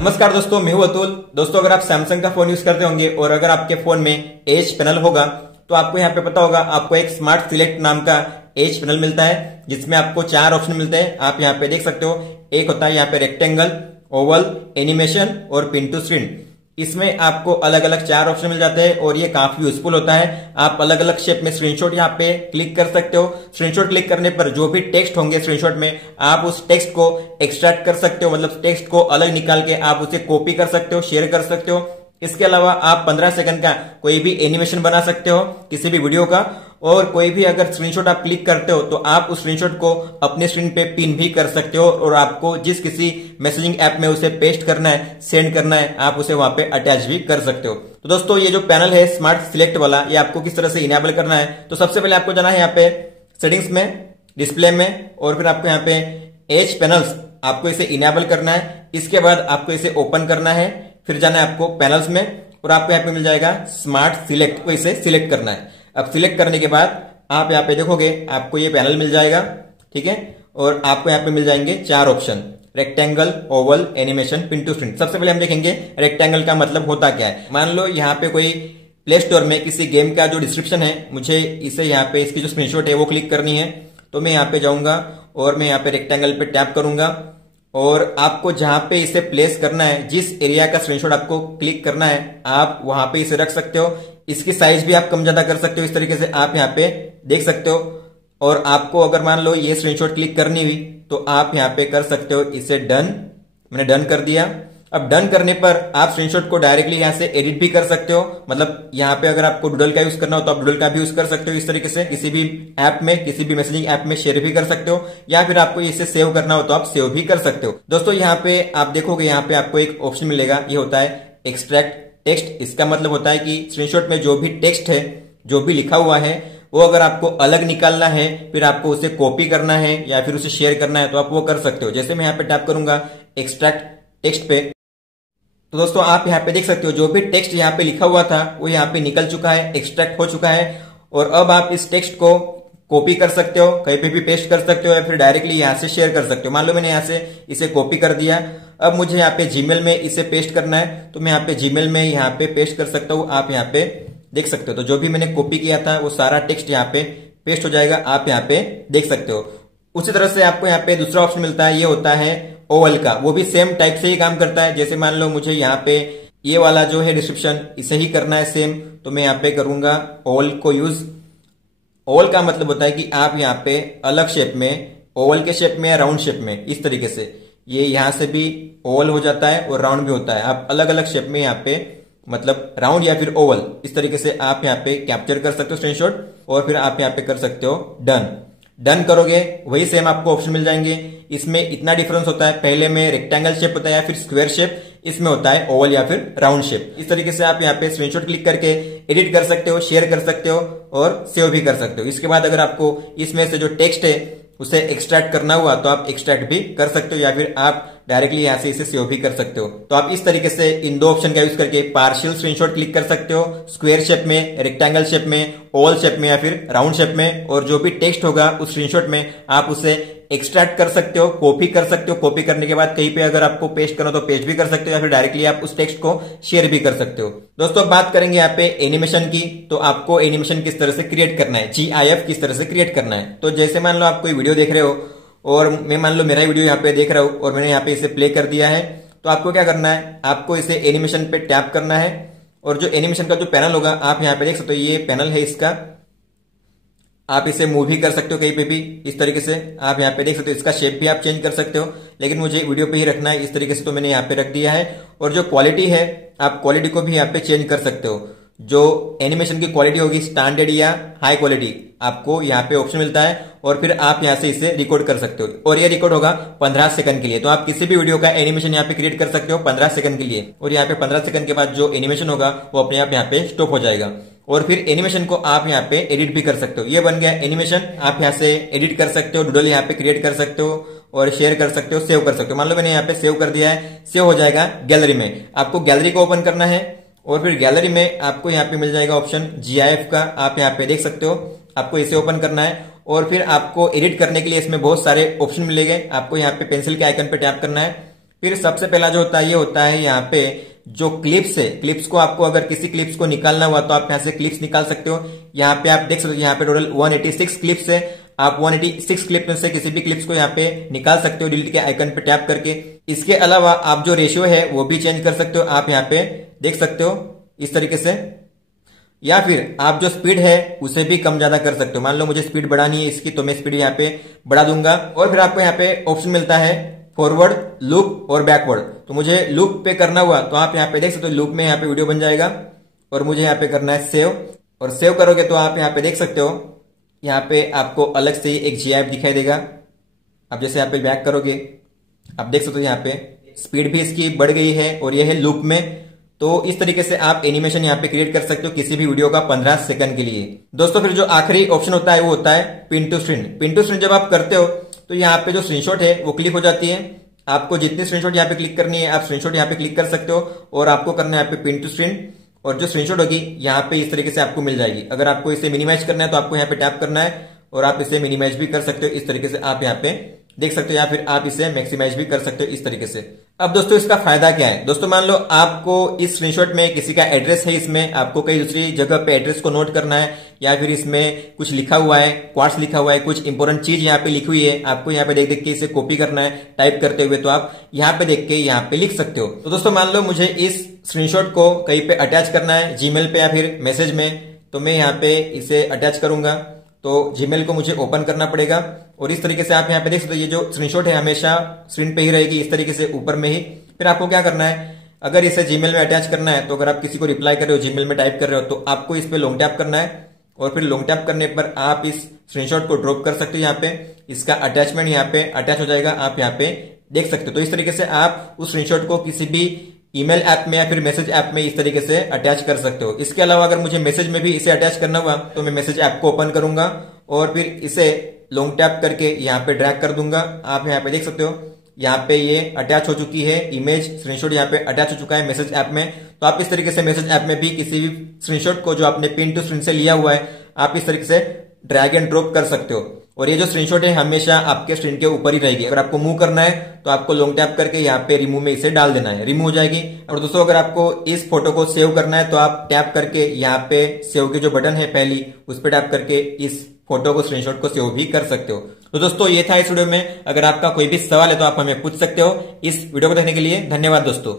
नमस्कार दोस्तों, मैं हूं अतुल। दोस्तों, अगर आप सैमसंग का फोन यूज करते होंगे और अगर आपके फोन में एज पैनल होगा तो आपको यहाँ पे पता होगा, आपको एक स्मार्ट सिलेक्ट नाम का एज पैनल मिलता है जिसमें आपको 4 ऑप्शन मिलते हैं। आप यहाँ पे देख सकते हो, एक होता है यहाँ पे रेक्टेंगल, ओवल, एनिमेशन और पिन टू स्क्रीन। इसमें आपको अलग अलग 4 ऑप्शन मिल जाते हैं और ये काफी यूजफुल होता है। आप अलग अलग शेप में स्क्रीनशॉट यहाँ पे क्लिक कर सकते हो। स्क्रीनशॉट क्लिक करने पर जो भी टेक्स्ट होंगे स्क्रीनशॉट में, आप उस टेक्स्ट को एक्सट्रैक्ट कर सकते हो, मतलब टेक्स्ट को अलग निकाल के आप उसे कॉपी कर सकते हो, शेयर कर सकते हो। इसके अलावा आप 15 सेकंड का कोई भी एनिमेशन बना सकते हो किसी भी वीडियो का, और कोई भी अगर स्क्रीनशॉट आप क्लिक करते हो तो आप उस स्क्रीनशॉट को अपने स्क्रीन पे पिन भी कर सकते हो, और आपको जिस किसी मैसेजिंग ऐप में उसे पेस्ट करना है, सेंड करना है, आप उसे वहां पे अटैच भी कर सकते हो। तो दोस्तों, ये जो पैनल है स्मार्ट सिलेक्ट वाला, ये आपको किस तरह से इनेबल करना है, तो सबसे पहले आपको जाना है यहाँ पे सेटिंग्स में, डिस्प्ले में, और फिर आपको यहाँ पे एज पैनल्स आपको इसे इनेबल करना है। इसके बाद आपको इसे ओपन करना है, फिर जाना है आपको पैनल्स में, और आपको यहाँ पे मिल जाएगा स्मार्ट सिलेक्ट, को इसे सिलेक्ट करना है। अब सिलेक्ट करने के बाद आप यहाँ पे देखोगे आपको ये पैनल मिल जाएगा, ठीक है। और आपको यहाँ पे मिल जाएंगे 4 option, rectangle, oval, animation, pin to screen. सबसे पहले हम देखेंगे रेक्टेंगल का मतलब होता क्या है। मान लो यहाँ पे कोई प्ले स्टोर में किसी गेम का जो डिस्क्रिप्शन है, मुझे इसे यहाँ पे इसकी जो स्क्रीनशॉट है वो क्लिक करनी है, तो मैं यहाँ पे जाऊंगा और मैं यहाँ पे रेक्टेंगल पे टैप करूंगा, और आपको जहां पे इसे प्लेस करना है, जिस एरिया का स्क्रीनशॉट आपको क्लिक करना है, आप वहां पे इसे रख सकते हो। इसकी साइज भी आप कम ज्यादा कर सकते हो, इस तरीके से आप यहाँ पे देख सकते हो। और आपको अगर मान लो ये स्क्रीनशॉट क्लिक करनी हुई तो आप यहाँ पे कर सकते हो इसे डन। मैंने डन कर दिया। अब डन करने पर आप स्क्रीनशॉट को डायरेक्टली यहाँ से एडिट भी कर सकते हो, मतलब यहाँ पे अगर आपको डूडल का यूज करना हो तो आप डूडल का भी यूज कर सकते हो। इस तरीके से किसी भी ऐप में, किसी भी मैसेजिंग ऐप में शेयर भी कर सकते हो, या फिर आपको इसे सेव करना हो तो आप सेव भी कर सकते हो। दोस्तों, यहाँ पे आप देखोगे, यहाँ पे आपको एक ऑप्शन मिलेगा, ये होता है एक्सट्रैक्ट टेक्स्ट। इसका मतलब होता है कि स्क्रीनशॉट में जो भी टेक्स्ट है, जो भी लिखा हुआ है, वो अगर आपको अलग निकालना है, फिर आपको उसे कॉपी करना है या फिर उसे शेयर करना है, तो आप वो कर सकते हो। जैसे मैं यहाँ पे टैप करूंगा एक्सट्रैक्ट टेक्स्ट पे, तो दोस्तों आप यहाँ पे देख सकते हो जो भी टेक्स्ट यहाँ पे लिखा हुआ था वो यहाँ पे निकल चुका है, एक्सट्रैक्ट हो चुका है। और अब आप इस टेक्स्ट को कॉपी कर सकते हो, कहीं पे भी पेस्ट कर सकते हो, या फिर डायरेक्टली यहाँ से शेयर कर सकते हो। मान लो मैंने यहाँ से इसे कॉपी कर दिया, अब मुझे यहाँ पे जीमेल में इसे पेस्ट करना है, तो मैं यहाँ पे जीमेल में यहाँ पे पेस्ट कर सकता हूँ। आप यहाँ पे देख सकते हो, तो जो भी मैंने कॉपी किया था वो सारा टेक्स्ट यहाँ पे पेस्ट हो जाएगा, आप यहाँ पे देख सकते हो। उसी तरह से आपको यहाँ पे दूसरा ऑप्शन मिलता है, ये होता है ओवल का। वो भी सेम टाइप से ही काम करता है। जैसे मान लो मुझे यहाँ पे ये वाला जो है डिस्क्रिप्शन, इसे ही करना है सेम, तो मैं यहाँ पे करूंगा ओवल को यूज। ओवल का मतलब होता है कि आप यहाँ पे अलग शेप में, ओवल के शेप में या राउंड शेप में, इस तरीके से ये यहाँ से भी ओवल हो जाता है और राउंड भी होता है। आप अलग अलग शेप में यहाँ पे, मतलब राउंड या फिर ओवल, इस तरीके से आप यहाँ पे कैप्चर कर सकते हो स्क्रीनशॉट, और फिर आप यहाँ पे कर सकते हो डन। डन करोगे वही सेम आपको ऑप्शन मिल जाएंगे। इसमें इतना डिफरेंस होता है, पहले में रेक्टेंगल शेप होता है या फिर स्क्वायर शेप, इसमें होता है ओवल या फिर राउंड शेप। इस तरीके से आप यहाँ पे स्क्रीनशॉट क्लिक करके एडिट कर सकते हो, शेयर कर सकते हो और सेव भी कर सकते हो। इसके बाद अगर आपको इसमें से जो टेक्स्ट है उसे एक्सट्रैक्ट करना हुआ तो आप एक्सट्रैक्ट भी कर सकते हो, या फिर आप डायरेक्टली यहाँ से इसे सेव भी कर सकते हो। तो आप इस तरीके से इन 2 ऑप्शन का यूज करके पार्शियल स्क्रीनशॉट क्लिक कर सकते हो, स्क्वायर शेप में, रेक्टेंगल शेप में, ओवल शेप में या फिर राउंड शेप में, और जो भी टेक्स्ट होगा उस स्क्रीनशॉट में आप उसे एक्सट्रैक्ट कर सकते हो, कॉपी कर सकते हो। कॉपी करने के बाद कहीं पे अगर आपको पेस्ट करना तो पेस्ट भी कर सकते हो, या फिर डायरेक्टली आप उस टेक्स्ट को शेयर भी कर सकते हो। दोस्तों, बात करेंगे यहाँ पे एनिमेशन की, तो आपको एनिमेशन किस तरह से क्रिएट करना है, GIF किस तरह से क्रिएट करना है। तो जैसे मान लो आप कोई वीडियो देख रहे हो और मैं मान लो मेरा वीडियो यहाँ पे देख रहा हूं और मैंने यहाँ पे इसे प्ले कर दिया है, तो आपको क्या करना है, आपको इसे एनिमेशन पे टैप करना है, और जो एनिमेशन का जो पैनल होगा आप यहाँ पे देख सकते हो, ये पैनल है इसका। आप इसे मूव भी कर सकते हो कहीं पे भी, इस तरीके से आप यहाँ पे देख सकते हो। इसका शेप भी आप चेंज कर सकते हो, लेकिन मुझे वीडियो पे ही रखना है इस तरीके से, तो मैंने यहाँ पे रख दिया है। और जो क्वालिटी है, आप क्वालिटी को भी यहाँ पे चेंज कर सकते हो। जो एनिमेशन की क्वालिटी होगी, स्टैंडर्ड या हाई क्वालिटी, आपको यहाँ पे ऑप्शन मिलता है, और फिर आप यहाँ से इसे रिकॉर्ड कर सकते हो। और ये रिकॉर्ड होगा 15 सेकंड के लिए, तो आप किसी भी वीडियो का एनिमेशन यहाँ पे क्रिएट कर सकते हो 15 सेकंड के लिए। और यहाँ पे 15 सेकंड के बाद जो एनिमेशन होगा वो अपने आप यहाँ पे स्टॉप हो जाएगा, और फिर एनिमेशन को आप यहाँ पे एडिट भी कर सकते हो। ये बन गया एनिमेशन, आप यहाँ से एडिट कर सकते हो, डूडल यहाँ पे क्रिएट कर सकते हो और शेयर कर सकते हो, सेव कर सकते हो। मान लो मैंने यहाँ पे सेव कर दिया है, सेव हो जाएगा गैलरी में। आपको गैलरी को ओपन करना है, और फिर गैलरी में आपको यहाँ पे मिल जाएगा ऑप्शन GIF का, आप यहाँ पे देख सकते हो। आपको इसे ओपन करना है, और फिर आपको एडिट करने के लिए इसमें बहुत सारे ऑप्शन मिलेंगे। आपको यहाँ पे पेंसिल के आइकन पे टैप करना है, फिर सबसे पहला जो होता है ये होता है यहाँ पे जो क्लिप्स है, क्लिप्स को आपको अगर किसी क्लिप्स को निकालना हुआ तो आप यहाँ से क्लिप्स निकाल सकते हो। यहाँ पे आप देख सकते हो यहाँ पे टोटल 186 क्लिप्स है। आप 186 क्लिप में से किसी भी क्लिप्स को यहाँ पे निकाल सकते हो डिलीट के आइकन पे टैप करके। इसके अलावा आप जो रेशियो है वो भी चेंज कर सकते हो, आप यहाँ पे देख सकते हो इस तरीके से, या फिर आप जो स्पीड है उसे भी कम ज्यादा कर सकते हो। मान लो मुझे स्पीड बढ़ानी है इसकी, तो मैं स्पीड यहाँ पे बढ़ा दूंगा। और फिर आपको यहाँ पे ऑप्शन मिलता है फॉरवर्ड, लूप और बैकवर्ड। तो मुझे लूप पे करना हुआ तो आप यहाँ पे देख सकते हो लूप में यहाँ पे वीडियो बन जाएगा, और मुझे यहाँ पे करना है सेव। और सेव करोगे तो आप यहाँ पे देख सकते हो यहाँ पे आपको अलग से ही एक GIF दिखाई देगा। आप जैसे यहाँ पे बैक करोगे आप देख सकते हो यहाँ पे स्पीड भी इसकी बढ़ गई है और ये है लूप में। तो इस तरीके से आप एनिमेशन यहाँ पे क्रिएट कर सकते हो किसी भी वीडियो का 15 सेकंड के लिए। दोस्तों फिर जो आखिरी ऑप्शन होता है वो होता है pin to screen. Pin to screen जब आप करते हो तो यहाँ पे जो स्क्रीनशॉट है वो क्लिक हो जाती है। आपको जितनी स्क्रीनशॉट यहाँ पे क्लिक करनी है आप स्क्रीनशॉट यहाँ पे क्लिक कर सकते हो, और आपको करना है यहाँ पे पिन टू स्क्रीन, और जो स्क्रीनशॉट होगी यहाँ पे इस तरीके से आपको मिल जाएगी। अगर आपको इसे मिनिमाइज करना है तो आपको यहाँ पे टैप करना है, और आप इसे मिनिमाइज भी कर सकते हो इस तरीके से आप यहाँ पे देख सकते हो, या फिर आप इसे मैक्सिमाइज भी कर सकते हो इस तरीके से। अब दोस्तों इसका फायदा क्या है? दोस्तों मान लो आपको इस स्क्रीनशॉट में किसी का एड्रेस है, इसमें आपको कहीं दूसरी जगह पे एड्रेस को नोट करना है, या फिर इसमें कुछ लिखा हुआ है, क्वाट्स लिखा हुआ है, कुछ इंपॉर्टेंट चीज यहाँ पे लिखी हुई है, आपको यहाँ पे देख देख के इसे कॉपी करना है टाइप करते हुए, तो आप यहाँ पे देख के यहाँ पे लिख सकते हो। तो दोस्तों मान लो मुझे इस स्क्रीनशॉट को कहीं पे अटैच करना है जीमेल पे या फिर मैसेज में, तो मैं यहाँ पे इसे अटैच करूंगा। तो जीमेल को मुझे ओपन करना पड़ेगा, और इस तरीके से आप यहाँ पे देख सकते हो ये जो स्क्रीनशॉट है हमेशा स्क्रीन पे ही रहेगी इस तरीके से ऊपर में ही। फिर आपको क्या करना है, अगर इसे जीमेल में अटैच करना है तो अगर आप किसी को रिप्लाई कर रहे हो जीमेल में टाइप कर रहे हो तो आपको इस पे लॉन्ग टैप करना है, और फिर लॉन्ग टैप करने पर आप इस स्क्रीनशॉट को ड्रॉप कर सकते हो यहाँ पे, इसका अटैचमेंट यहाँ पे अटैच हो जाएगा, आप यहाँ पे देख सकते हो। तो इस तरीके से आप उस स्क्रीनशॉट को किसी भी ईमेल ऐप में या फिर मैसेज ऐप में इस तरीके से अटैच कर सकते हो। इसके अलावा अगर मुझे मैसेज में भी इसे अटैच करना हुआ तो मैं मैसेज ऐप को ओपन करूंगा और फिर इसे लॉन्ग टैप करके यहाँ पे ड्रैग कर दूंगा। आप यहाँ पे देख सकते हो यहाँ पे ये अटैच हो चुकी है इमेज, स्क्रीनशॉट यहाँ पे अटैच हो चुका है मैसेज ऐप में। तो आप इस तरीके से मैसेज ऐप में भी किसी भी स्क्रीनशॉट को जो आपने पिन टू स्क्रीन से लिया हुआ है आप इस तरीके से ड्रैग एंड ड्रॉप कर सकते हो। और ये जो स्क्रीनशॉट है हमेशा आपके स्क्रीन के ऊपर ही रहेगी। अगर आपको मूव करना है तो आपको लॉन्ग टैप करके यहाँ पे रिमूव में इसे डाल देना है, रिमूव हो जाएगी। और दोस्तों अगर आपको इस फोटो को सेव करना है तो आप टैप करके यहाँ पे सेव की जो बटन है पहली उस पर टैप करके इस फोटो को स्क्रीनशॉट को सेव भी कर सकते हो। तो दोस्तों ये था इस वीडियो में। अगर आपका कोई भी सवाल है तो आप हमें पूछ सकते हो। इस वीडियो को देखने के लिए धन्यवाद दोस्तों।